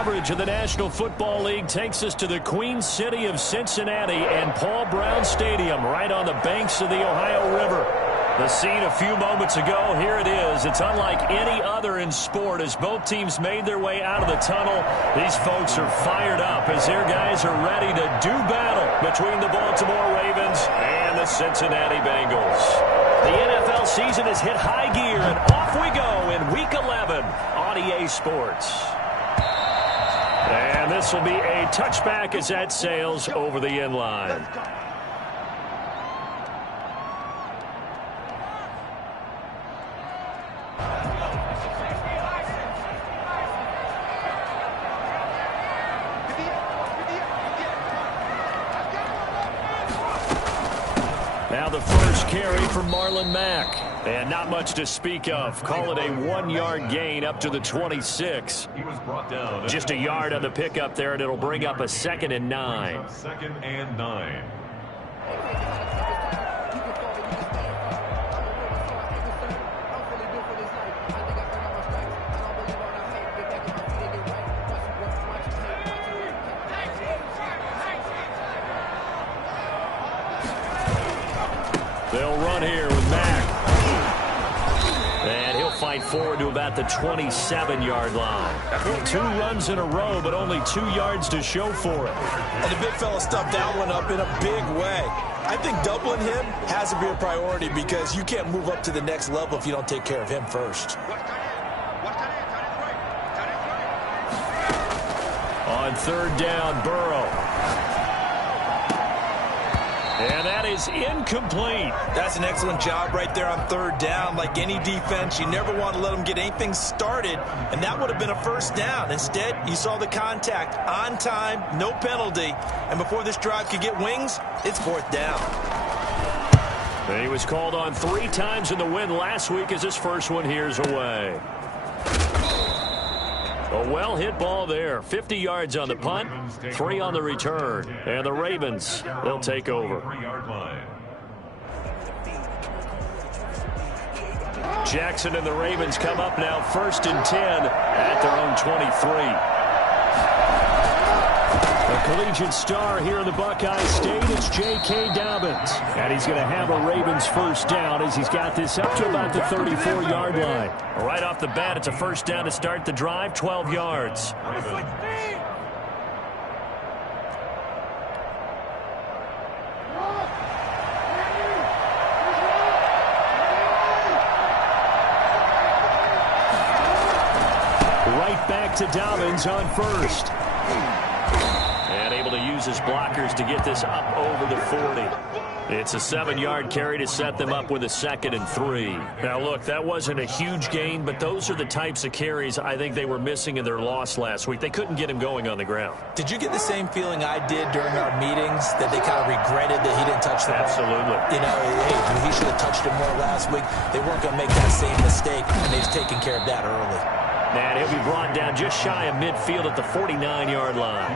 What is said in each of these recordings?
coverage of the National Football League takes us to the Queen City of Cincinnati and Paul Brown Stadium right on the banks of the Ohio River. The scene a few moments ago, here it is. It's unlike any other in sport as both teams made their way out of the tunnel. These folks are fired up as their guys are ready to do battle between the Baltimore Ravens and the Cincinnati Bengals. The NFL season has hit high gear, and off we go in Week 11 on EA Sports. And this will be a touchback as that sails over the end line. Now the first carry for Marlon Mack. And not much to speak of. Call it a 1-yard gain up to the 26. He was brought down. Just a yard on the pickup there, and it'll bring up a 2nd and 9. 2nd and 9. They'll run here with Mack. And he'll fight forward to about the 27-yard line. 2 runs in a row, but only 2 yards to show for it. And the big fella stuffed that one up in a big way. I think doubling him has to be a priority because you can't move up to the next level if you don't take care of him first. On 3rd down, Burrow. And that is incomplete. That's an excellent job right there on 3rd down. Like any defense, you never want to let them get anything started, and that would have been a 1st down. Instead, you saw the contact on time, no penalty, and before this drive could get wings, it's 4th down. And he was called on 3 times in the win last week as his first one here's away. A well-hit ball there. 50 yards on the punt, 3 on the return. And the Ravens, they'll take over. Jackson and the Ravens come up now 1st and 10 at their own 23. A collegiate star here in the Buckeye State, it's J.K. Dobbins. And he's going to have a Ravens 1st down as he's got this up to about the 34-yard line. Right off the bat, it's a 1st down to start the drive, 12 yards. Right back to Dobbins on 1st. And able to use his blockers to get this up over the 40. It's a 7-yard carry to set them up with a 2nd and 3. Now, look, that wasn't a huge gain, but those are the types of carries I think they were missing in their loss last week. They couldn't get him going on the ground. Did you get the same feeling I did during our meetings, that they kind of regretted that he didn't touch the ball? Absolutely. You know, hey, he should have touched it more last week. They weren't going to make that same mistake, and they've taken care of that early. And he'll be brought down just shy of midfield at the 49-yard line.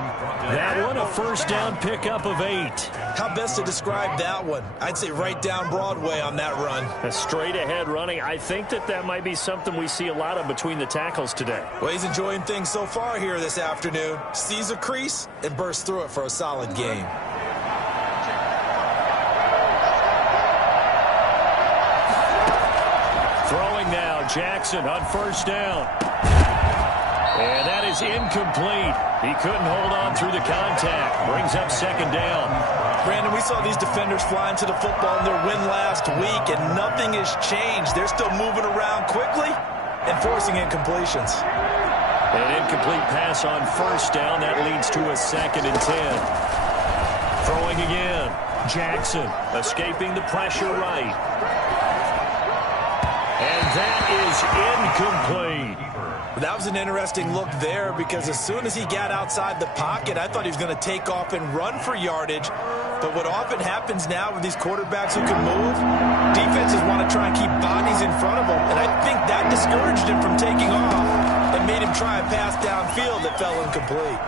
That one, a 1st down pickup of 8. How best to describe that one? I'd say right down Broadway on that run. A straight-ahead running. I think that might be something we see a lot of between the tackles today. Well, he's enjoying things so far here this afternoon. Sees a crease and bursts through it for a solid gain. Throwing now, Jackson on 1st down. And that is incomplete. He couldn't hold on through the contact. Brings up 2nd down. Brandon, we saw these defenders flying to the football in their win last week, and nothing has changed. They're still moving around quickly and forcing incompletions. An incomplete pass on 1st down. That leads to a 2nd and 10. Throwing again. Jackson escaping the pressure right. And that is incomplete. That was an interesting look there because as soon as he got outside the pocket, I thought he was going to take off and run for yardage. But what often happens now with these quarterbacks who can move, defenses want to try and keep bodies in front of them. And I think that discouraged him from taking off and made him try a pass downfield that fell incomplete.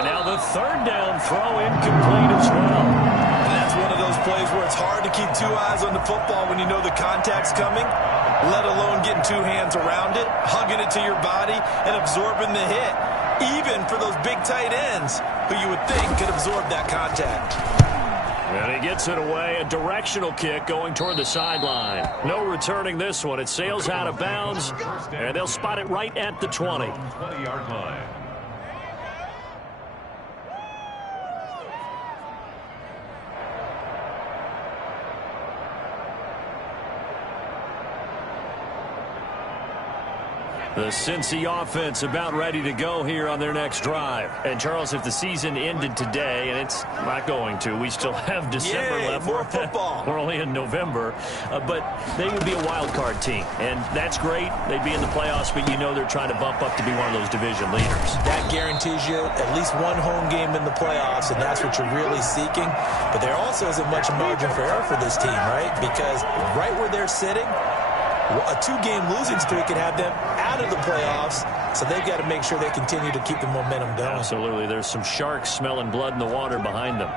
And now the 3rd down throw incomplete as well. And that's one of those plays where it's hard to keep 2 eyes on the football when you know the contact's coming. let alone getting two hands around it, hugging it to your body, and absorbing the hit. Even for those big tight ends who you would think could absorb that contact. And he gets it away, a directional kick going toward the sideline. No returning this one. It sails out of bounds, and they'll spot it right at the 20. 20-yard line. The Cincy offense about ready to go here on their next drive. And, Charles, if the season ended today, and it's not going to, we still have December left. More football. We're only in November. But they would be a wild card team. And that's great. They'd be in the playoffs, but you know they're trying to bump up to be one of those division leaders. That guarantees you at least one home game in the playoffs, and that's what you're really seeking. But there also isn't much margin for error for this team, right? Because right where they're sitting, a two-game losing streak could have them out of the playoffs, so they've got to make sure they continue to keep the momentum going. Absolutely. There's some sharks smelling blood in the water behind them.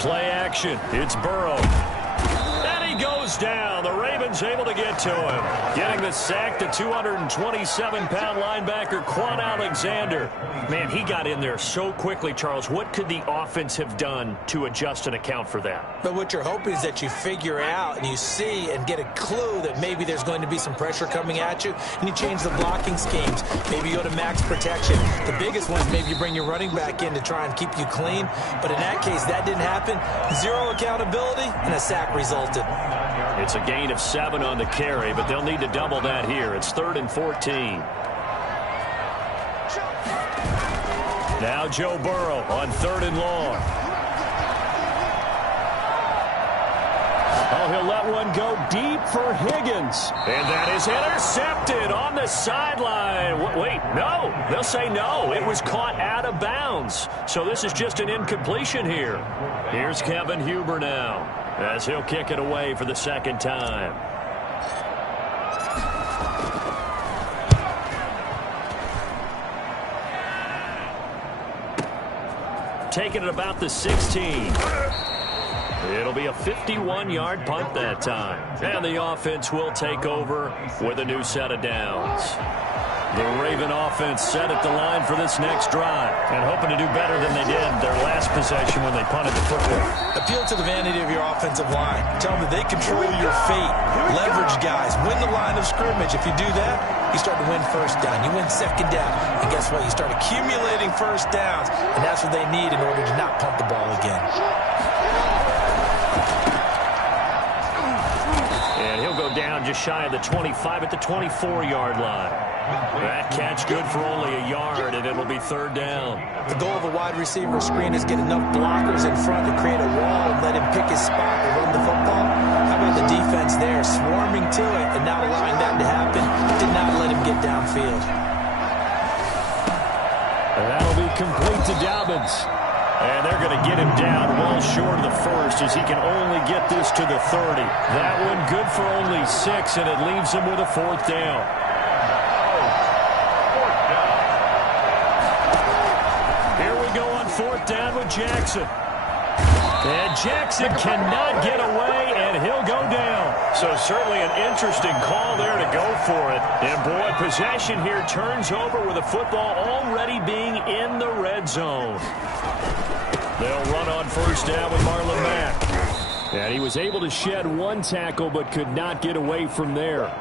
Play action. It's Burrow. And he goes down. The Ravens able to get to him. Getting the sack, the 227-pound linebacker, Quan Alexander. Man, he got in there so quickly, Charles. What could the offense have done to adjust and account for that? But what you're hoping is that you figure out and you see and get a clue that maybe there's going to be some pressure coming at you, and you change the blocking schemes. Maybe you go to max protection. The biggest one is maybe you bring your running back in to try and keep you clean. But in that case, that didn't happen. Zero accountability, and a sack resulted. It's a gain of 7 on the carry, but they'll need to double that here. It's 3rd and 14. Now Joe Burrow on 3rd and long. Oh, he'll let one go deep for Higgins. And that is intercepted on the sideline. Wait, no. They'll say no. It was caught out of bounds. So this is just an incompletion here. Here's Kevin Huber now, as he'll kick it away for the second time. Taking it about the 16. It'll be a 51-yard punt that time. And the offense will take over with a new set of downs. The Raven offense set at the line for this next drive and hoping to do better than they did their last possession when they punted the football. Appeal to the vanity of your offensive line. Tell them that they control your fate. Leverage guys. Win the line of scrimmage. If you do that, you start to win first down. You win second down. And guess what? You start accumulating first downs. And that's what they need in order to not punt the ball again. And he'll go down just shy of the 25 at the 24-yard line. That catch good for only a yard, and it'll be 3rd down. The goal of a wide receiver screen is get enough blockers in front to create a wall and let him pick his spot and run the football. How about the defense there, swarming to it and not allowing that to happen? Did not let him get downfield. And that'll be complete to Dobbins. And they're going to get him down well short of the first as he can only get this to the 30. That one good for only 6, and it leaves him with a 4th down. Here we go on 4th down with Jackson. And Jackson cannot get away, and he'll go down. So certainly an interesting call there to go for it. And boy, possession here turns over with the football already being in the red zone. They'll run on 1st down with Marlon Mack. And he was able to shed 1 tackle but could not get away from there.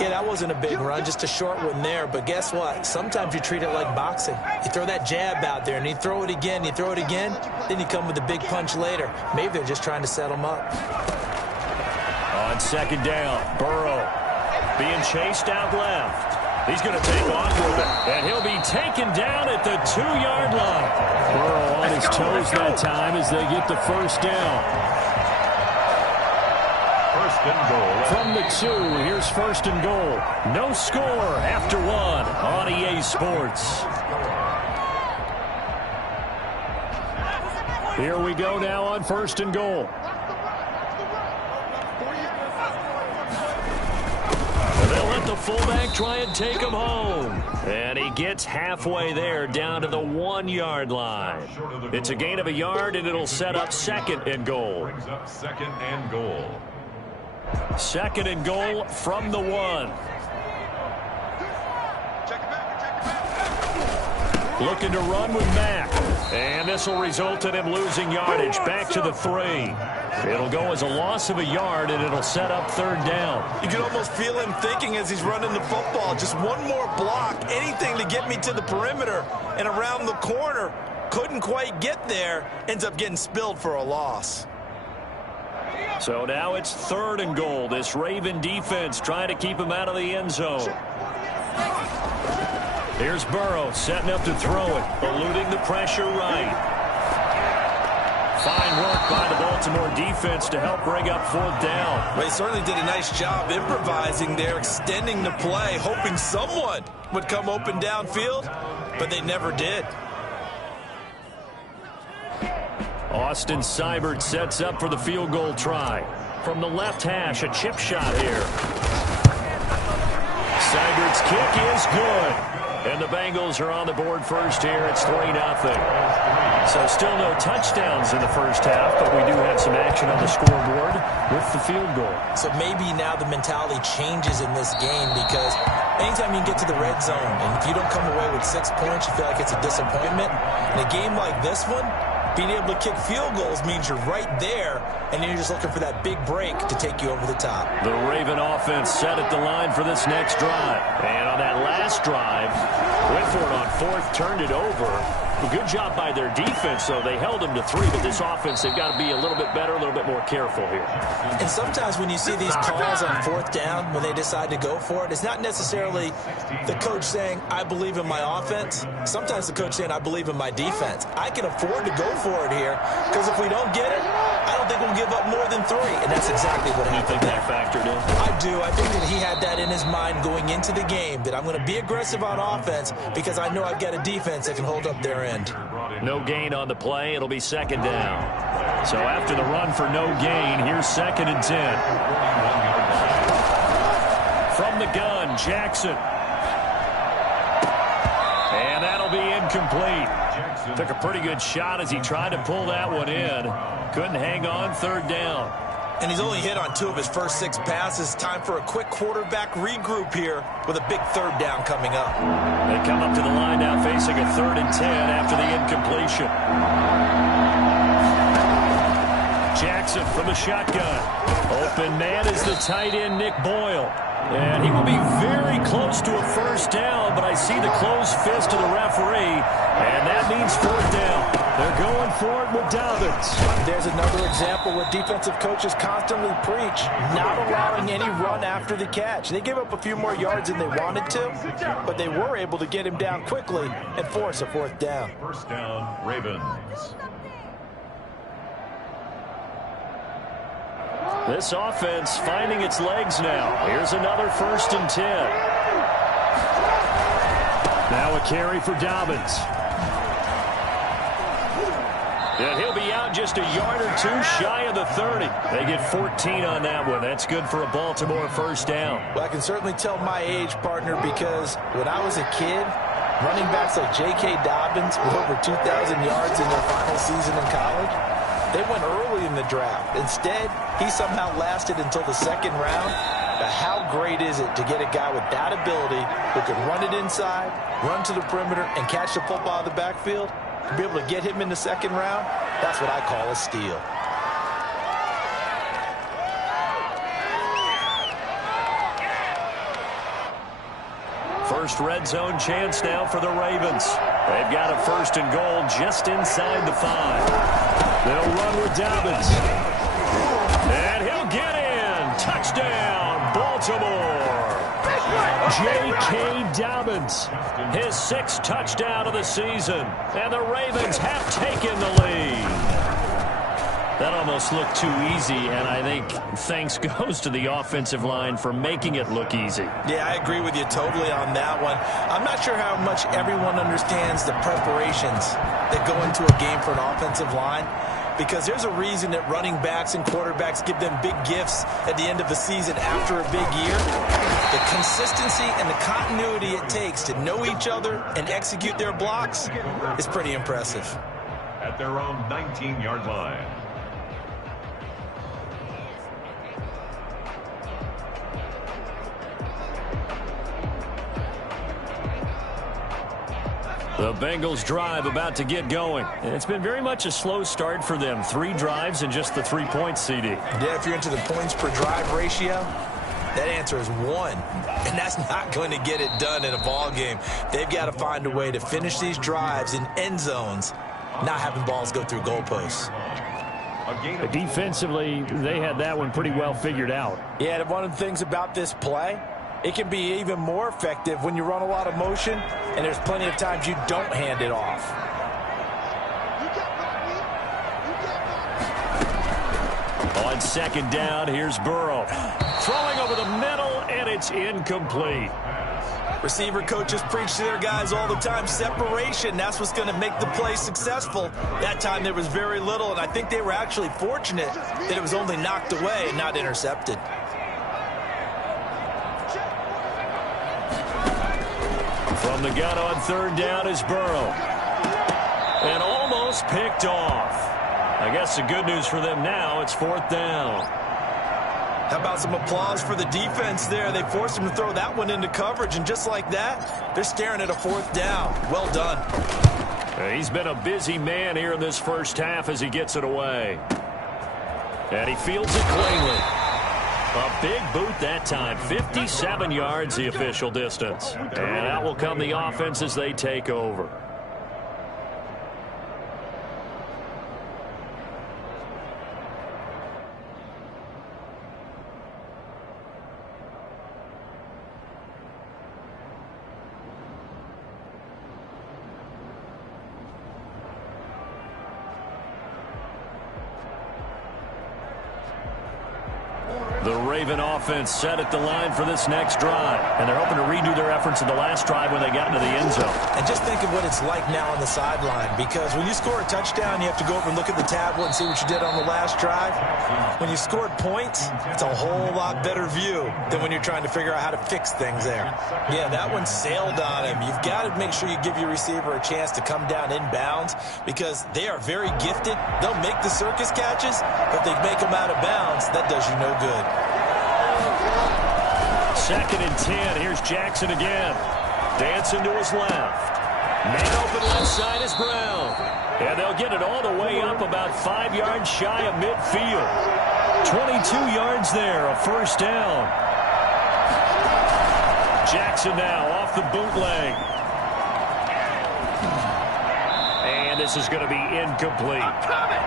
Yeah, that wasn't a big run, just a short one there. But guess what? Sometimes you treat it like boxing. You throw that jab out there, and you throw it again, you throw it again, then you come with a big punch later. Maybe they're just trying to set them up. On 2nd down, Burrow being chased out left. He's going to take off with it, and he'll be taken down at the 2-yard line. Burrow on his toes that time as they get the 1st down. 1st and goal. From the 2, here's 1st and goal. No score after 1 on EA Sports. Here we go now on 1st and goal. the fullback try and take him home. And he gets halfway there down to the 1-yard line. It's a gain of a yard, and it'll set up second and goal. Brings up second and goal. Second and goal from the 1. Looking to run with Mack. And this will result in him losing yardage back to the 3. It'll go as a loss of a yard, and it'll set up third down. You can almost feel him thinking as he's running the football. Just one more block, anything to get me to the perimeter and around the corner. Couldn't quite get there. Ends up getting spilled for a loss. So now it's third and goal. This Raven defense trying to keep him out of the end zone. Here's Burrow setting up to throw it, eluding the pressure right. Fine work by the Baltimore defense to help bring up fourth down. Well, he certainly did a nice job improvising there, extending the play, hoping someone would come open downfield, but they never did. Austin Seibert sets up for the field goal try. From the left hash, a chip shot here. Seibert's kick is good. And the Bengals are on the board first here. It's 3-0. So still no touchdowns in the first half, but we do have some action on the scoreboard with the field goal. So maybe now the mentality changes in this game, because anytime you get to the red zone, and if you don't come away with 6 points, you feel like it's a disappointment. In a game like this one, being able to kick field goals means you're right there, and then you're just looking for that big break to take you over the top. The Raven offense set at the line for this next drive. And on that last drive, Whitford on fourth turned it over. A good job by their defense, though. They held them to 3, but this offense, they've got to be a little bit better, a little bit more careful here. And sometimes when you see these calls on fourth down, when they decide to go for it, it's not necessarily the coach saying, I believe in my offense. Sometimes the coach saying, I believe in my defense. I can afford to go for it here, because if we don't get it, I don't think we'll give up more than 3. And that's exactly what happened. You think that factored in? I do. I think that he had that in his mind going into the game, that I'm going to be aggressive on offense because I know I've got a defense that can hold up their end. No gain on the play. It'll be second down. So after the run for no gain, here's second and 10. From the gun, Jackson. And that'll be incomplete. Took a pretty good shot as he tried to pull that one in. Couldn't hang on, third down. And he's only hit on 2 of his first 6 passes. Time for a quick quarterback regroup here with a big third down coming up. They come up to the line now facing a 3rd and 10 after the incompletion. Jackson from the shotgun. Open man is the tight end, Nick Boyle. And he will be very close to a first down, but I see the closed fist of the referee, and that means fourth down. They're going for it with Dobbins. There's another example where defensive coaches constantly preach, not allowing any run after the catch. They gave up a few more yards than they wanted to, but they were able to get him down quickly and force a fourth down. First down, Ravens. This offense finding its legs now. Here's another 1st and 10. Now a carry for Dobbins. And he'll be out just a yard or 2 shy of the 30. They get 14 on that one. That's good for a Baltimore first down. Well, I can certainly tell my age, partner, because when I was a kid, running backs like J.K. Dobbins with over 2,000 yards in their final season in college, they went early in the draft. Instead, he somehow lasted until the 2nd round. But how great is it to get a guy with that ability who can run it inside, run to the perimeter, and catch the football out of the backfield? To be able to get him in the 2nd round, that's what I call a steal. First red zone chance now for the Ravens. They've got a 1st and goal just inside the 5. They'll run with Dobbins. And he'll get in. Touchdown, Baltimore. J.K. Dobbins, his 6th touchdown of the season. And the Ravens have taken the lead. That almost looked too easy, and I think thanks goes to the offensive line for making it look easy. Yeah, I agree with you totally on that one. I'm not sure how much everyone understands the preparations that go into a game for an offensive line. because there's a reason that running backs and quarterbacks give them big gifts at the end of the season after a big year. The consistency and the continuity it takes to know each other and execute their blocks is pretty impressive. At their own 19-yard line. The Bengals drive about to get going. And it's been very much a slow start for them. 3 drives and just the 3 points, CD. Yeah, if you're into the points per drive ratio, that answer is 1. And that's not going to get it done in a ball game. They've got to find a way to finish these drives in end zones, not having balls go through goalposts. Defensively, they had that one pretty well figured out. Yeah, one of the things about this play, it can be even more effective when you run a lot of motion, and there's plenty of times you don't hand it off. On second down, here's Burrow. Throwing over the middle, and it's incomplete. Receiver coaches preach to their guys all the time, separation. That's what's going to make the play successful. That time there was very little, and I think they were actually fortunate that it was only knocked away and not intercepted. From the gun on third down is Burrow. And almost picked off. I guess the good news for them now, it's 4th down. How about some applause for the defense there? They forced him to throw that one into coverage, and just like that, they're staring at a 4th down. Well done. He's been a busy man here in this first half as he gets it away. And he fields it cleanly. A big boot that time. 57 yards the official distance. And out will come the offense as they take over. The Raven offense set at the line for this next drive. And they're hoping to redo their efforts in the last drive when they got into the end zone. And just think of what it's like now on the sideline, because when you score a touchdown, you have to go over and look at the tablet and see what you did on the last drive. When you scored points, it's a whole lot better view than when you're trying to figure out how to fix things there. Yeah, that one sailed on him. You've got to make sure you give your receiver a chance to come down inbounds, because they are very gifted. They'll make the circus catches, but if they make them out of bounds, that does you no good. 2nd and 10. Here's Jackson again. Dancing to his left. Man open left side is Brown. And they'll get it all the way up about 5 yards shy of midfield. 22 yards there, a 1st down. Jackson now off the bootleg. And this is going to be incomplete. I'm coming!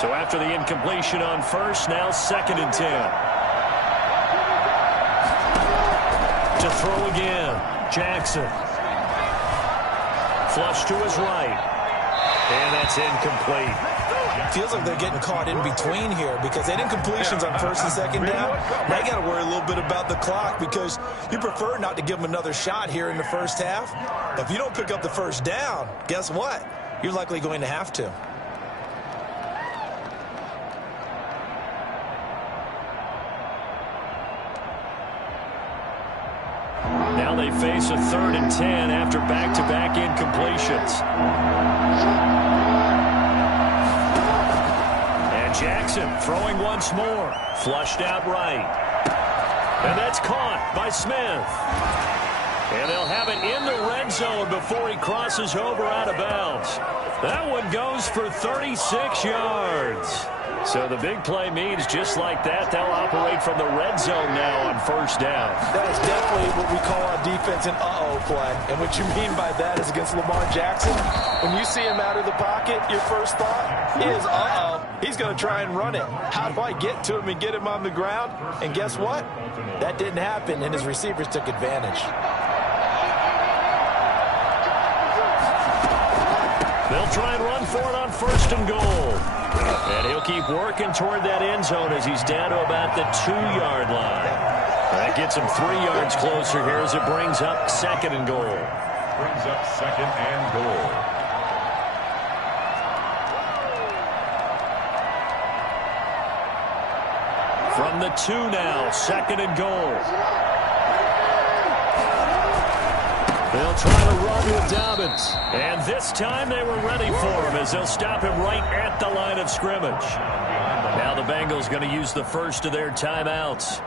So after the incompletion on first, now 2nd and 10. To throw again, Jackson. Flush to his right. And that's incomplete. Feels like they're getting caught in between here, because they had incompletions on 1st and 2nd down. Now you got to worry a little bit about the clock, because you prefer not to give them another shot here in the first half. If you don't pick up the 1st down, guess what? You're likely going to have to. Now they face a 3rd and 10 after back-to-back incompletions. And Jackson throwing once more. Flushed out right. And that's caught by Smith. And they'll have it in the red zone before he crosses over out of bounds. That one goes for 36 yards. So the big play means just like that, they'll operate from the red zone now on 1st down. That is definitely what we call on defense an uh-oh play. And what you mean by that is against Lamar Jackson, when you see him out of the pocket, your first thought is, uh-oh, he's going to try and run it. How do I get to him and get him on the ground? And guess what? That didn't happen, and his receivers took advantage. They'll try and run for it on 1st and goal. And he'll keep working toward that end zone as he's down to about the 2-yard line. That gets him 3 yards closer here as it brings up 2nd and goal. Brings up 2nd and goal. From the 2 now, 2nd and goal. They'll try to run with Dobbins. And this time they were ready for him as they'll stop him right at the line of scrimmage. Now the Bengals going to use the first of their timeouts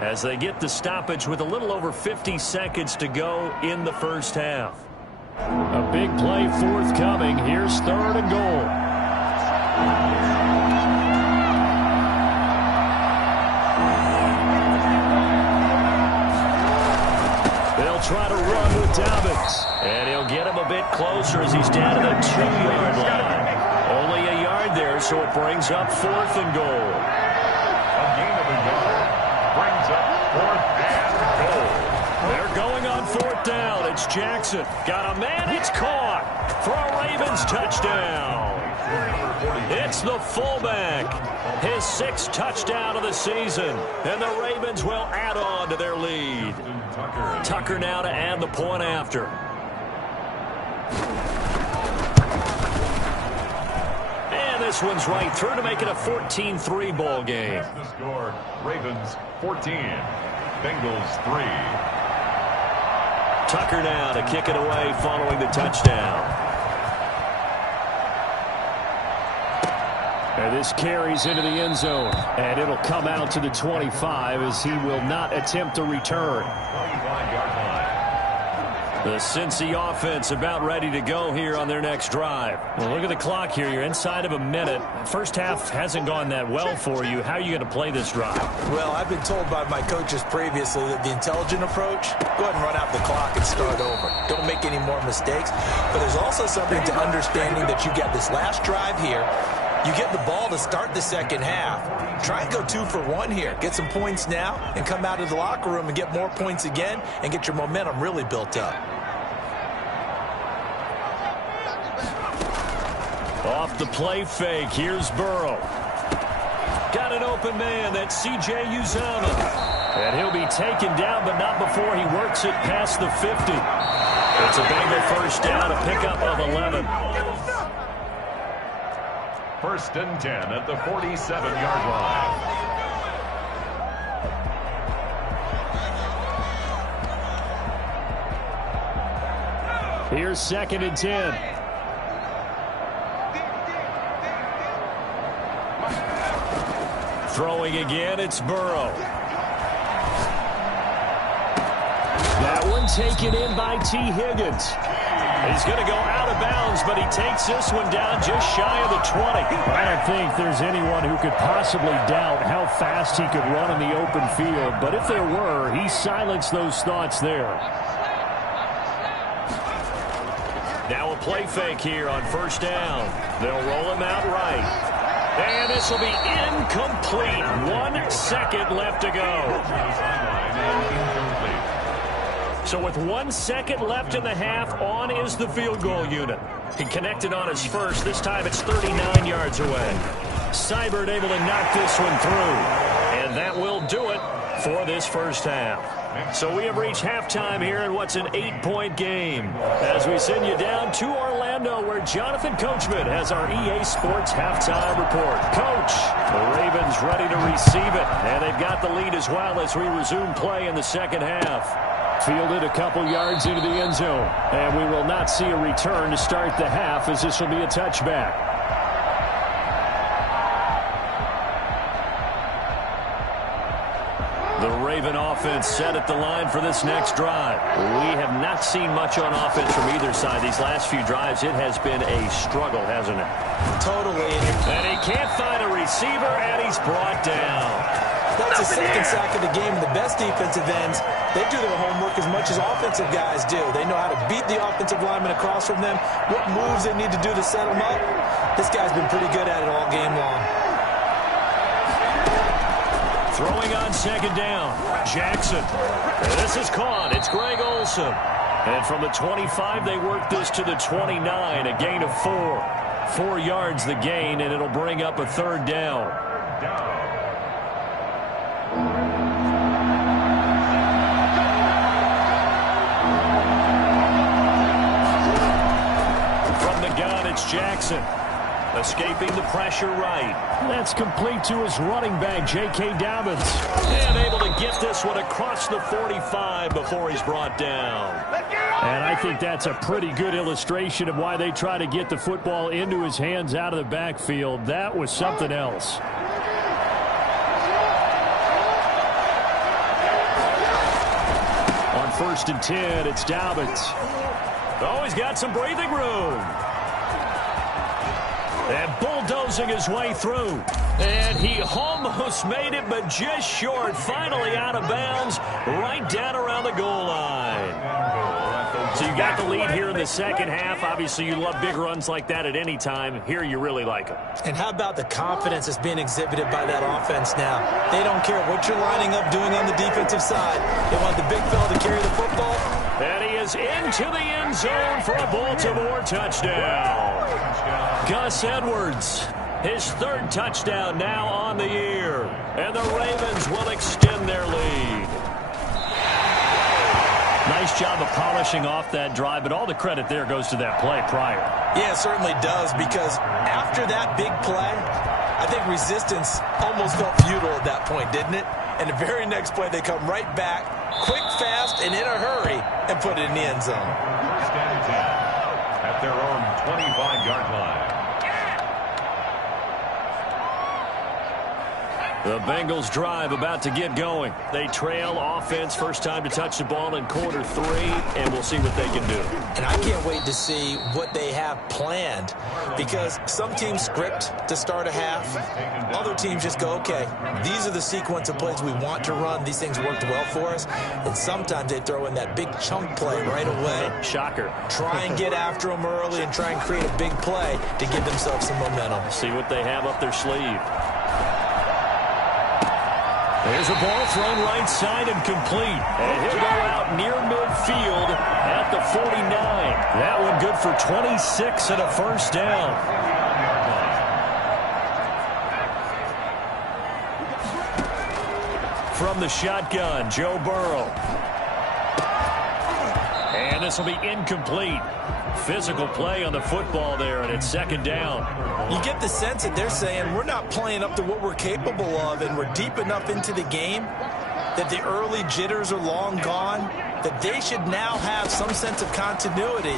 as they get the stoppage with a little over 50 seconds to go in the first half. A big play forthcoming. Here's 3rd and goal. Try to run with Dobbins. And he'll get him a bit closer as he's down to the 2-yard line. Only a yard there, so it brings up 4th and goal. A gain of a yard. Brings up 4th and goal. They're going on 4th down. It's Jackson. Got a man. It's caught for a Ravens touchdown. It's the fullback. His 6th touchdown of the season. And the Ravens will add on to their lead. Tucker now to add the point after. And this one's right through to make it a 14-3 ball game. The score, Ravens 14, Bengals 3. Tucker now to kick it away following the touchdown. And this carries into the end zone. And it'll come out to the 25 as he will not attempt a return. 25-yard line. The Cincy offense about ready to go here on their next drive. Well, look at the clock here. You're inside of a minute. First half hasn't gone that well for you. How are you going to play this drive? Well, I've been told by my coaches previously that the intelligent approach, go ahead and run out the clock and start over. Don't make any more mistakes. But there's also something to understanding that you get this last drive here. You get the ball to start the second half. Try and go 2 for 1 here. Get some points now and come out of the locker room and get more points again and get your momentum really built up. Off the play fake, here's Burrow. Got an open man, that's C.J. Uzomah. And he'll be taken down, but not before he works it past the 50. It's a Bengal first down, a pickup of 11. 1st and 10 at the 47-yard line. Here's 2nd and 10. Throwing again, it's Burrow. That one taken in by T. Higgins. He's going to go out of bounds, but he takes this one down just shy of the 20. I don't think there's anyone who could possibly doubt how fast he could run in the open field. But if there were, he silenced those thoughts there. Now a play fake here on 1st down. They'll roll him out right. And this will be incomplete. 1 second left to go. So with 1 second left in the half, on is the field goal unit. He connected on his first. This time it's 39 yards away. Seibert able to knock this one through. And that will do it for this first half. So we have reached halftime here in what's an 8-point game. As we send you down to Orlando, where Jonathan Coachman has our EA Sports halftime report. Coach, the Ravens ready to receive it. And they've got the lead as well as we resume play in the second half. Fielded a couple yards into the end zone. And we will not see a return to start the half, as this will be a touchback. The Raven offense set at the line for this next drive. We have not seen much on offense from either side. These last few drives, it has been a struggle, hasn't it? Totally. And he can't find a receiver, and he's brought down. That's the second sack of the game. The best defensive ends, they do their homework as much as offensive guys do. They know how to beat the offensive lineman across from them, what moves they need to do to set them up. This guy's been pretty good at it all game long. Throwing on 2nd down, Jackson. And this is caught. It's Greg Olsen. And from the 25, they work this to the 29, a gain of 4. 4 yards the gain, and it'll bring up a third down. From the gun, it's Jackson. Escaping the pressure right. That's complete to his running back, J.K. Dobbins. And able to get this one across the 45 before he's brought down. And I think that's a pretty good illustration of why they try to get the football into his hands out of the backfield. That was something else. On 1st and 10, it's Dobbins. Oh, he's got some breathing room. And bulldozing his way through. And he almost made it, but just short. Finally out of bounds, right down around the goal line. So you got the lead here in the second half. Obviously, you love big runs like that at any time. Here, you really like them. And how about the confidence that's being exhibited by that offense now? They don't care what you're lining up doing on the defensive side. They want the big fella to carry the football. And he is into the end zone for a Baltimore touchdown. Gus Edwards, his 3rd touchdown now on the year. And the Ravens will extend their lead. Nice job of polishing off that drive, but all the credit there goes to that play prior. Yeah, it certainly does, because after that big play, I think resistance almost felt futile at that point, didn't it? And the very next play, they come right back, quick, fast, and in a hurry, and put it in the end zone. 1st and 10 at their own 25-yard line. The Bengals drive about to get going. They trail offense, first time to touch the ball in quarter 3, and we'll see what they can do. And I can't wait to see what they have planned, because some teams script to start a half. Other teams just go, okay, these are the sequence of plays we want to run. These things worked well for us. And sometimes they throw in that big chunk play right away. Shocker. Try and get after them early and try and create a big play to give themselves some momentum. See what they have up their sleeve. There's a ball thrown right side and complete. And he'll go out near midfield at the 49. That one good for 26 and a first down. From the shotgun, Joe Burrow. And this will be incomplete. Physical play on the football there, and it's 2nd down. You get the sense that they're saying we're not playing up to what we're capable of, and we're deep enough into the game that the early jitters are long gone, that they should now have some sense of continuity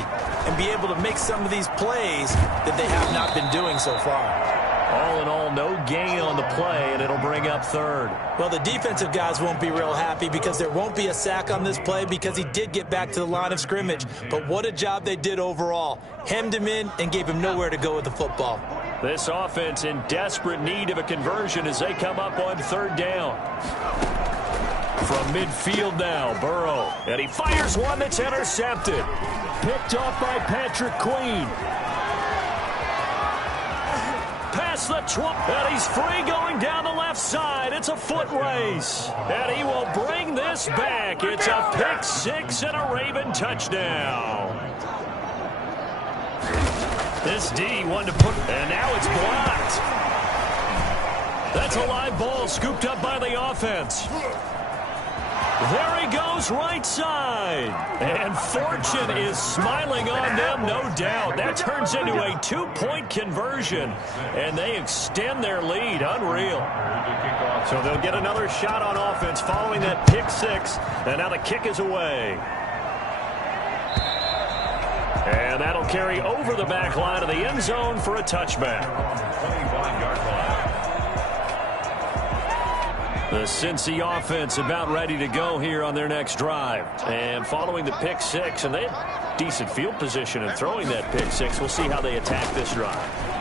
and be able to make some of these plays that they have not been doing so far. All in all, no gain on the play, and it'll bring up 3rd. Well, the defensive guys won't be real happy because there won't be a sack on this play because he did get back to the line of scrimmage. But what a job they did overall. Hemmed him in and gave him nowhere to go with the football. This offense in desperate need of a conversion as they come up on 3rd down. From midfield now, Burrow. And he fires one that's intercepted. Picked off by Patrick Queen. Past the 12, and he's free going down the left side. It's a foot race, and he will bring this back. It's a pick 6 and a Raven touchdown. This D wanted to put, and now it's blocked. That's a live ball scooped up by the offense. There he goes right side. And fortune is smiling on them, no doubt. That turns into a 2-point conversion, and they extend their lead. Unreal. So they'll get another shot on offense following that pick 6, and now the kick is away. And that'll carry over the back line of the end zone for a touchback. 25-yard line. The Cincy offense about ready to go here on their next drive. And following the pick 6, and they had decent field position in throwing that pick 6. We'll see how they attack this drive.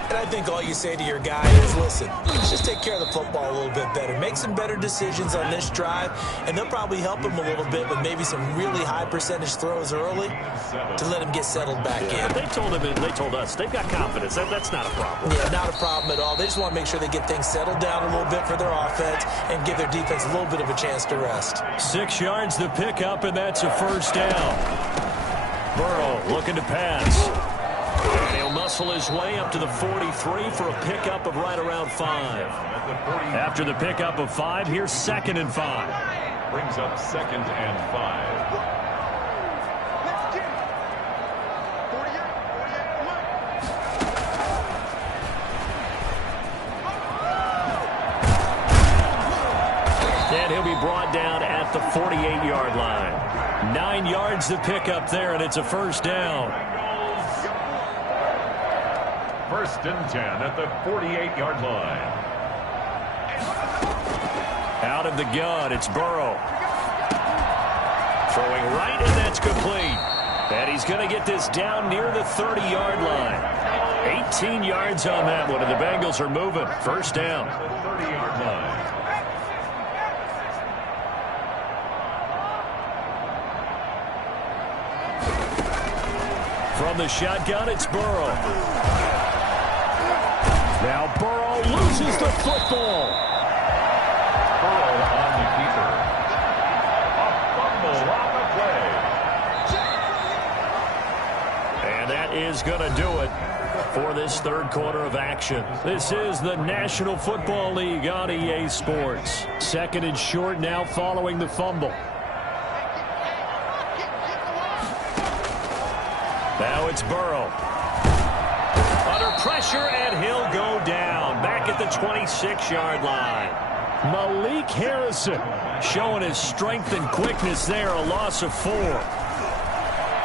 And I think all you say to your guy is, listen, just take care of the football a little bit better. Make some better decisions on this drive, and they'll probably help him a little bit with maybe some really high percentage throws early to let him get settled back in. They told him, they told us, they've got confidence. That's not a problem. Yeah, not a problem at all. They just want to make sure they get things settled down a little bit for their offense and give their defense a little bit of a chance to rest. 6 yards to pick up, and that's a first down. Burrow looking to pass. And he'll muscle his way up to the 43 for a pickup of right around 5. After the pickup of 5, here's 2nd and 5. Brings up 2nd and 5. And he'll be brought down at the 48-yard line. 9 yards to pick up there, and it's a first down. 1st and 10 at the 48-yard line. Out of the gun, it's Burrow. Throwing right, and that's complete. And he's going to get this down near the 30-yard line. 18 yards on that one, and the Bengals are moving. First down. 30-yard line. From the shotgun, it's Burrow. Now Burrow loses the football. Burrow on the keeper. A fumble on the play. And that is going to do it for this third quarter of action. This is the National Football League on EA Sports. 2nd and short now following the fumble. Now it's Burrow. Under pressure, and he'll go down. Back at the 26-yard line. Malik Harrison showing his strength and quickness there. A loss of 4.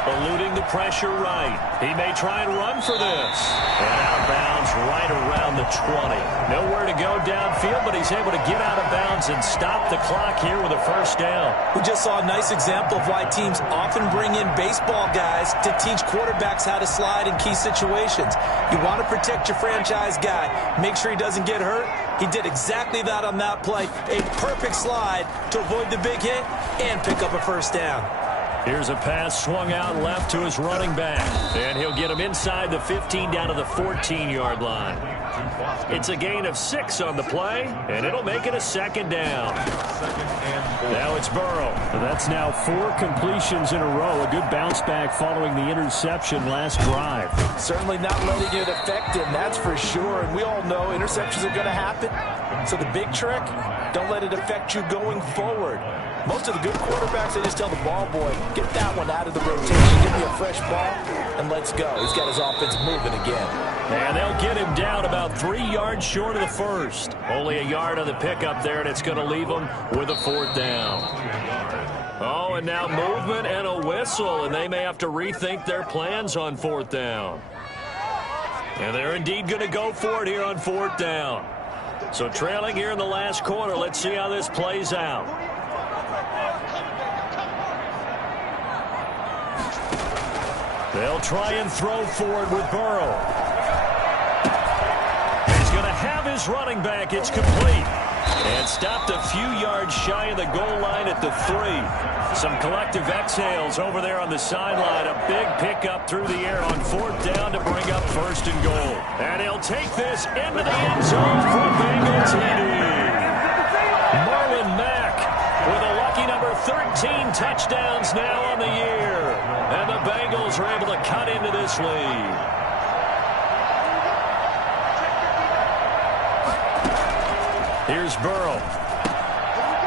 Eluding the pressure right. He may try and run for this. And out of bounds right around the 20. Nowhere to go downfield, but he's able to get out of bounds and stop the clock here with a first down. We just saw a nice example of why teams often bring in baseball guys to teach quarterbacks how to slide in key situations. You want to protect your franchise guy. Make sure he doesn't get hurt. He did exactly that on that play. A perfect slide to avoid the big hit and pick up a first down. Here's a pass swung out left to his running back. And he'll get him inside the 15 down to the 14-yard line. It's a gain of 6 on the play, and it'll make it a second down. Now it's Burrow. That's now 4 completions in a row. A good bounce back following the interception last drive. Certainly not letting it affect him, that's for sure. And we all know interceptions are going to happen. So the big trick, don't let it affect you going forward. Most of the good quarterbacks, they just tell the ball boy, get that one out of the rotation, give me a fresh ball, and let's go. He's got his offense moving again. And they'll get him down about 3 yards short of the first. Only a yard on the pickup there, and it's going to leave him with a 4th down. Oh, and now movement and a whistle, and they may have to rethink their plans on 4th down. And they're indeed going to go for it here on 4th down. So trailing here in the last quarter, let's see how this plays out. They'll try and throw forward with Burrow. He's going to have his running back. It's complete. And stopped a few yards shy of the goal line at the 3. Some collective exhales over there on the sideline. A big pickup through the air on 4th down to bring up 1st and goal. And he'll take this into the end zone for Bengals leading. Marlon Mack with a lucky number 13 touchdowns now on the year. And the Bengals are able to cut into this lead. Here's Burrow.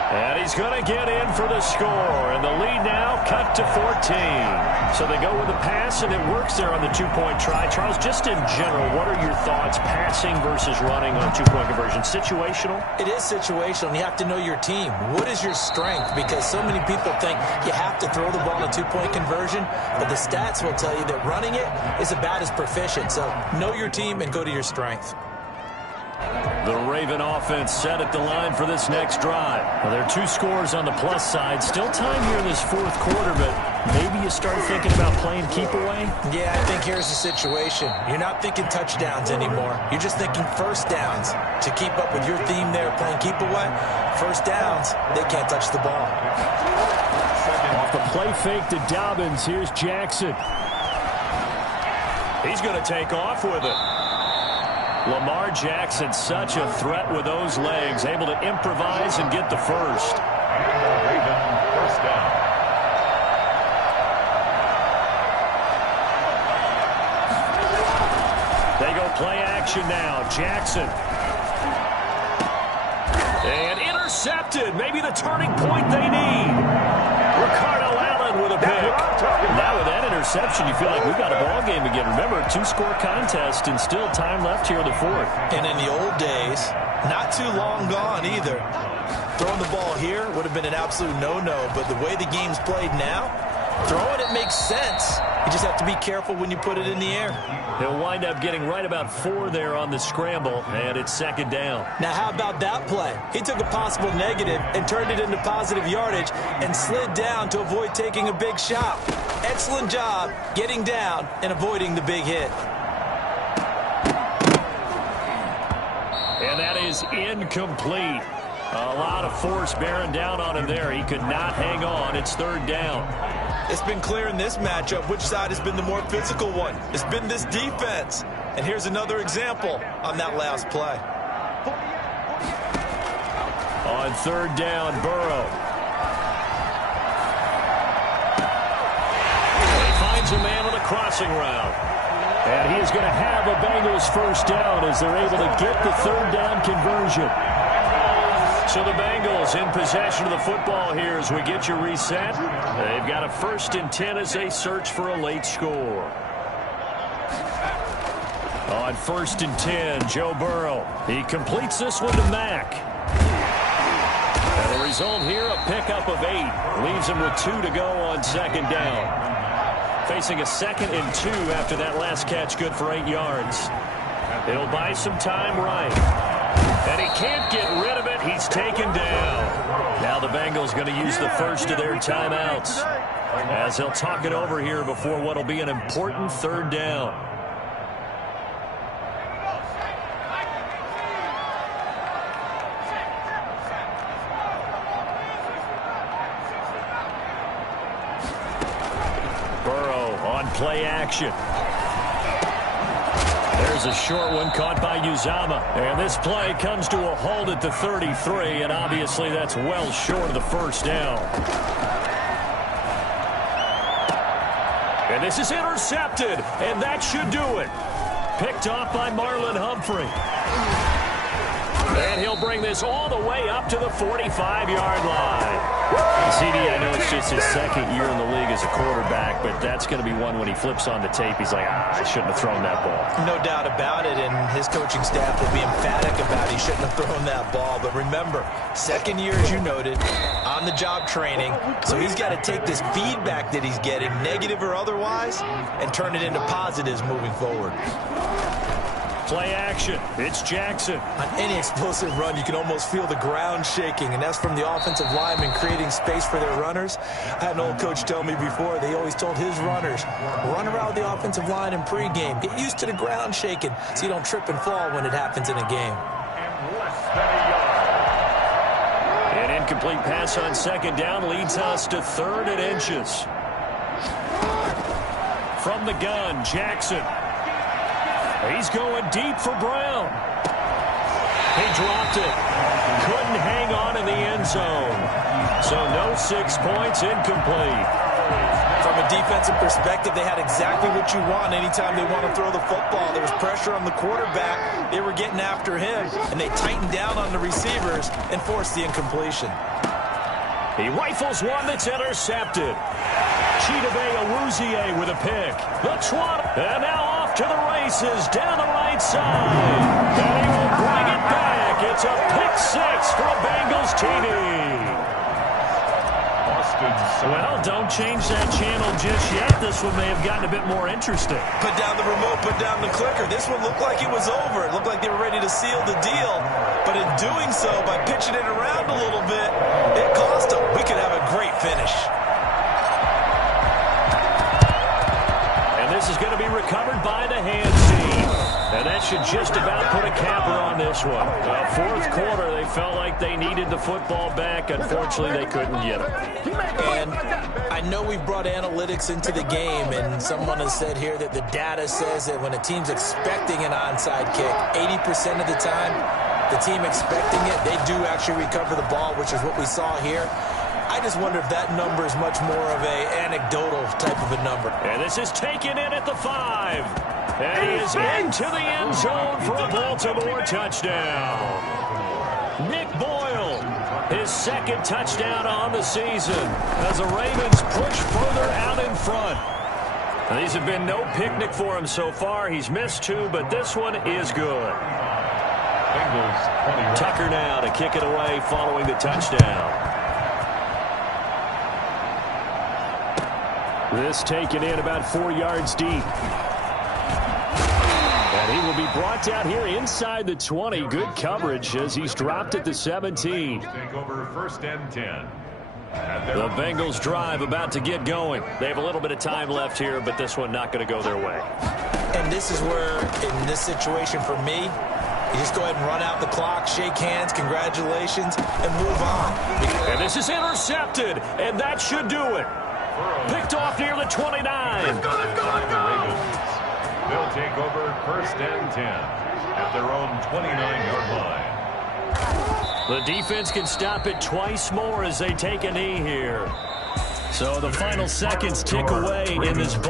And he's going to get in for the score. And the lead now cut to 14. So they go with a pass, and it works there on the 2-point try. Charles, just in general, what are your thoughts passing versus running on 2-point conversion? Situational? It is situational, and you have to know your team. What is your strength? Because so many people think you have to throw the ball in a 2-point conversion, but the stats will tell you that running it is about as proficient. So know your team and go to your strength. The Raven offense set at the line for this next drive. Well, there are 2 scores on the plus side. Still time here in this 4th quarter, but maybe you start thinking about playing keep away? Yeah, I think here's the situation. You're not thinking touchdowns anymore. You're just thinking first downs. To keep up with your theme there, playing keep away, first downs, they can't touch the ball. Off the play fake to Dobbins, here's Jackson. He's going to take off with it. Lamar Jackson, such a threat with those legs, able to improvise and get the first. And the Raven first down. Play action now. Jackson. And intercepted. Maybe the turning point they need. Ricardo Allen with a pick. Now with that interception, you feel like we've got a ball game again. Remember, 2-score contest and still time left here in the fourth. And in the old days, not too long gone either. Throwing the ball here would have been an absolute no-no, but the way the game's played now, throwing it makes sense. You just have to be careful when you put it in the air. He'll wind up getting right about 4 there on the scramble, and it's second down. Now, how about that play? He took a possible negative and turned it into positive yardage and slid down to avoid taking a big shot. Excellent job getting down and avoiding the big hit. And that is incomplete. A lot of force bearing down on him there. He could not hang on. It's third down. It's been clear in this matchup which side has been the more physical one. It's been this defense. And here's another example on that last play. On third down, Burrow. He finds a man on the crossing route. And he is going to have a Bengals first down as they're able to get the third down conversion. So the Bengals in possession of the football here as we get you reset. They've got a 1st and 10 as they search for a late score. On 1st and 10, Joe Burrow. He completes this one to Mack. And the result here, a pickup of 8. Leaves him with 2 to go on second down. Facing a 2nd and 2 after that last catch, good for 8 yards. It'll buy some time right. And he can't get rid of it. He's taken down. Now the Bengals going to use the first of their timeouts as they'll talk it over here before what will be an important third down. Burrow on play action. There's a short one caught by Uzama. And this play comes to a halt at the 33, and obviously that's well short of the first down. And this is intercepted, and that should do it. Picked off by Marlon Humphrey. And he'll bring this all the way up to the 45-yard line. CD, I know it's just his 2nd year in the league as a quarterback, but that's going to be one when he flips on the tape. He's like, I shouldn't have thrown that ball. No doubt about it, and his coaching staff will be emphatic about he shouldn't have thrown that ball. But remember, 2nd year, as you noted, on-the-job training, so he's got to take this feedback that he's getting, negative or otherwise, and turn it into positives moving forward. Play action. It's Jackson. On any explosive run, you can almost feel the ground shaking, and that's from the offensive linemen creating space for their runners. I had an old coach tell me before, they always told his runners, run around the offensive line in pregame. Get used to the ground shaking so you don't trip and fall when it happens in a game. An incomplete pass on second down leads us to 3rd and inches. From the gun, Jackson. He's going deep for Brown. He dropped it. Couldn't hang on in the end zone. So no 6 points, incomplete. From a defensive perspective, they had exactly what you want anytime they want to throw the football. There was pressure on the quarterback. They were getting after him, and they tightened down on the receivers and forced the incompletion. He rifles one that's intercepted. Chidobe Awuzie with a pick. The Twat. And now off to the races down the right side. And he will bring it back. It's a pick-6 for a Bengals TD. Well, don't change that channel just yet. This one may have gotten a bit more interesting. Put down the remote, put down the clicker. This one looked like it was over. It looked like they were ready to seal the deal. But in doing so, by pitching it around a little bit, it cost them. We could have a great finish. And this is going to be recovered by the hand team. And that should just about put a capper on this one. Fourth quarter, they felt like they needed the football back. Unfortunately, they couldn't get it. And I know we've brought analytics into the game, and someone has said here that the data says that when a team's expecting an onside kick, 80% of the time, the team expecting it, they do actually recover the ball, which is what we saw here. I just wonder if that number is much more of an anecdotal type of a number. And this is taken in at the 5. And he is into the end zone for a Baltimore touchdown. Nick Boyle, his second touchdown on the season as the Ravens push further out in front. Now, these have been no picnic for him so far. He's missed 2, but this one is good. Bengals 21. Tucker now to kick it away following the touchdown. This taken in about 4 yards deep. And he will be brought down here inside the 20. Good coverage as he's dropped at the 17. Take over 1st and 10. The Bengals drive about to get going. They have a little bit of time left here, but this one not going to go their way. And this is where, in this situation for me, you just go ahead and run out the clock, shake hands, congratulations, and move on. And this is intercepted, and that should do it. Picked off near the 29. Let's go. They'll take over 1st and 10 at their own 29-yard line. The defense can stop it twice more as they take a knee here. So the final seconds tick away in this ball.